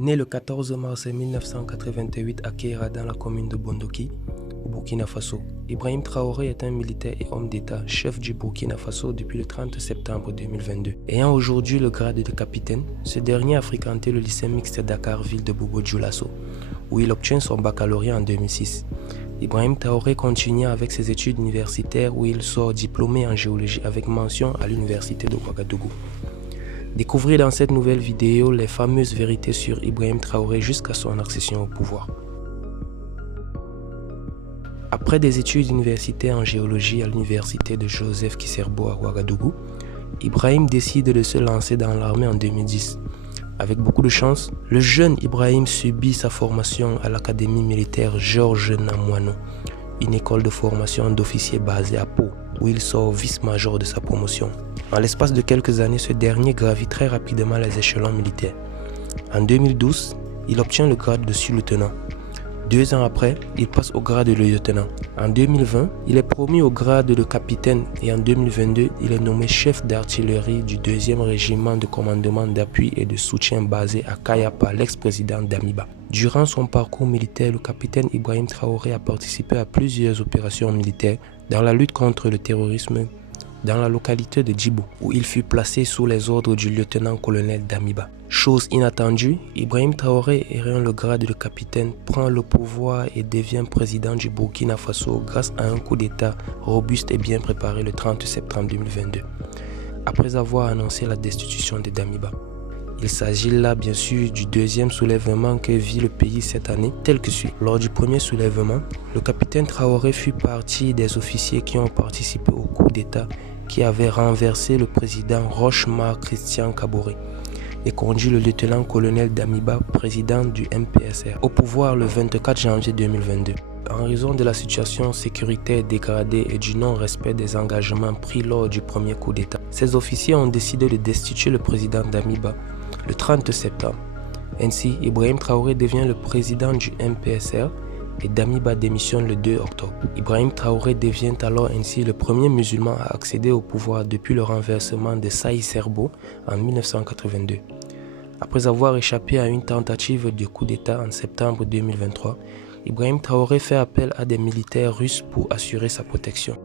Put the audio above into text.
Né le 14 mars 1988 à Kéra dans la commune de Bondoki, au Burkina Faso, Ibrahim Traoré est un militaire et homme d'État, chef du Burkina Faso depuis le 30 septembre 2022. Ayant aujourd'hui le grade de capitaine, ce dernier a fréquenté le lycée mixte Dakar-Ville de Bobo-Dioulasso, où il obtient son baccalauréat en 2006. Ibrahim Traoré continue avec ses études universitaires où il sort diplômé en géologie avec mention à l'université de Ouagadougou. Découvrez dans cette nouvelle vidéo les fameuses vérités sur Ibrahim Traoré jusqu'à son accession au pouvoir. Après des études universitaires en géologie à l'université de Joseph Kiserbo à Ouagadougou, Ibrahim décide de se lancer dans l'armée en 2010. Avec beaucoup de chance, le jeune Ibrahim subit sa formation à l'académie militaire Georges Namoiano, une école de formation d'officiers basée à Pau, où il sort vice-major de sa promotion. En l'espace de quelques années, ce dernier gravit très rapidement les échelons militaires. En 2012, il obtient le grade de sous-lieutenant. 2 ans après, il passe au grade de lieutenant. En 2020, il est promu au grade de capitaine et en 2022, il est nommé chef d'artillerie du 2e régiment de commandement d'appui et de soutien basé à Kaya par l'ex-président Damiba. Durant son parcours militaire, le capitaine Ibrahim Traoré a participé à plusieurs opérations militaires dans la lutte contre le terrorisme dans la localité de Djibou, où il fut placé sous les ordres du lieutenant-colonel Damiba. Chose inattendue, Ibrahim Traoré, ayant le grade de capitaine, prend le pouvoir et devient président du Burkina Faso grâce à un coup d'État robuste et bien préparé le 30 septembre 2022, après avoir annoncé la destitution de Damiba. Il s'agit là bien sûr du 2e soulèvement que vit le pays cette année, tel que suit. Lors du premier soulèvement, le capitaine Traoré fut partie des officiers qui ont participé au coup d'État qui avait renversé le président Roch-Marc Christian Kaboré et conduit le lieutenant-colonel Damiba, président du MPSR, au pouvoir le 24 janvier 2022. En raison de la situation sécuritaire dégradée et du non-respect des engagements pris lors du premier coup d'État, ces officiers ont décidé de destituer le président Damiba le 30 septembre. Ainsi, Ibrahim Traoré devient le président du MPSR et Damiba démissionne le 2 octobre. Ibrahim Traoré devient alors ainsi le premier musulman à accéder au pouvoir depuis le renversement de Saïd Serbo en 1982. Après avoir échappé à une tentative de coup d'État en septembre 2023, Ibrahim Traoré fait appel à des militaires russes pour assurer sa protection.